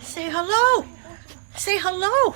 Say hello. Say hello.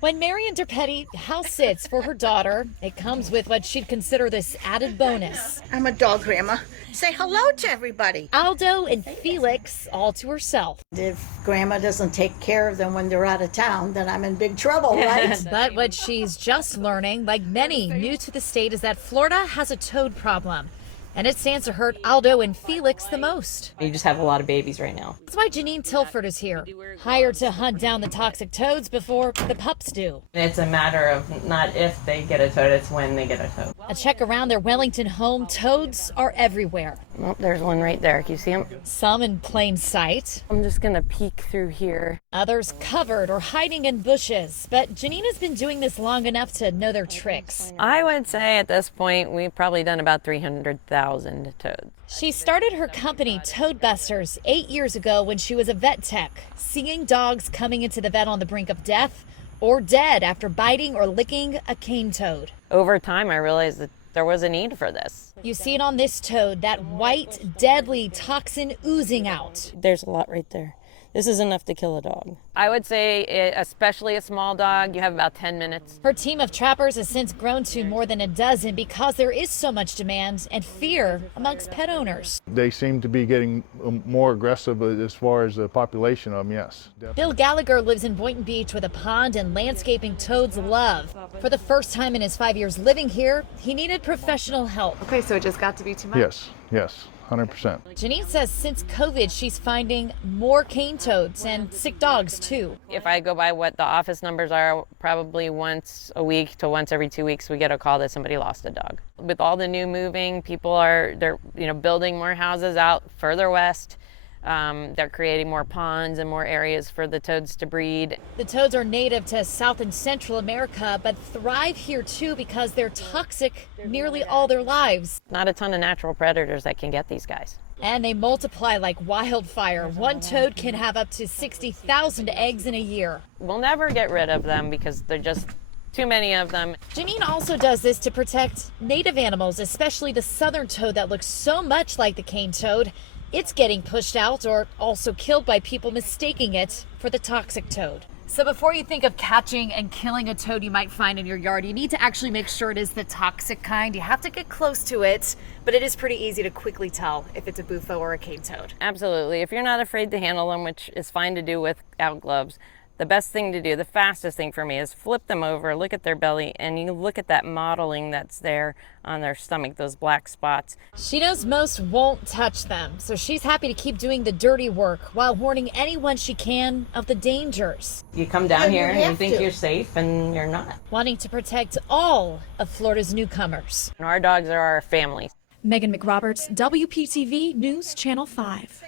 When Marion Derpetti house sits for her daughter, it comes with what she'd consider this added bonus. I'm a dog grandma. Say hello to everybody. Aldo and Felix all to herself. If grandma doesn't take care of them when they're out of town, then I'm in big trouble, right? But what she's just learning, like many new to the state, is that Florida has a toad problem. And it stands to hurt Aldo and Felix the most. You just have a lot of babies right now. That's why Janine Tilford is here, hired to hunt down the toxic toads before the pups do. It's a matter of not if they get a toad, it's when they get a toad. A check around their Wellington home, toads are everywhere. Oh, there's one right there. Can you see him? Some in plain sight. I'm just gonna peek through here. Others covered or hiding in bushes. But Janine has been doing this long enough to know their tricks. I would say at this point we've probably done about 300,000 toads. She started her company, Toad Busters, 8 years ago when she was a vet tech, seeing dogs coming into the vet on the brink of death or dead after biting or licking a cane toad. Over time, I realized that there was a need for this. You see it on this toad, that white, deadly toxin oozing out. There's a lot right there. This is enough to kill a dog. I would say, especially a small dog, you have about 10 minutes. Her team of trappers has since grown to more than a dozen because there is so much demand and fear amongst pet owners. They seem to be getting more aggressive as far as the population of them, yes. Definitely. Bill Gallagher lives in Boynton Beach with a pond and landscaping toads love. For the first time in his 5 years living here, he needed professional help. Okay, so it just got to be too much? Yes, 100%. Janine says since COVID, she's finding more cane toads and sick dogs too. If I go by what the office numbers are, probably once a week to once every 2 weeks, we get a call that somebody lost a dog. With all the new moving, people they're building more houses out further west. They're creating more ponds and more areas for the toads to breed. The toads are native to South and Central America, but thrive here too because they're toxic nearly all their lives. Not a ton of natural predators that can get these guys. And they multiply like wildfire. One toad can have up to 60,000 eggs in a year. We'll never get rid of them because they're just too many of them. Janine also does this to protect native animals, especially the southern toad that looks so much like the cane toad. It's getting pushed out or also killed by people mistaking it for the toxic toad. So before you think of catching and killing a toad you might find in your yard, you need to actually make sure it is the toxic kind. You have to get close to it, but it is pretty easy to quickly tell if it's a bufo or a cane toad. Absolutely. If you're not afraid to handle them, which is fine to do without gloves, the best thing to do, the fastest thing for me, is flip them over, look at their belly, and you look at that mottling that's there on their stomach, those black spots. She knows most won't touch them, so she's happy to keep doing the dirty work while warning anyone she can of the dangers. You come down here and you have think to. you're safe, and you're not. Wanting to protect all of Florida's newcomers. Our dogs are our family. Megan McRoberts, WPTV News Channel 5.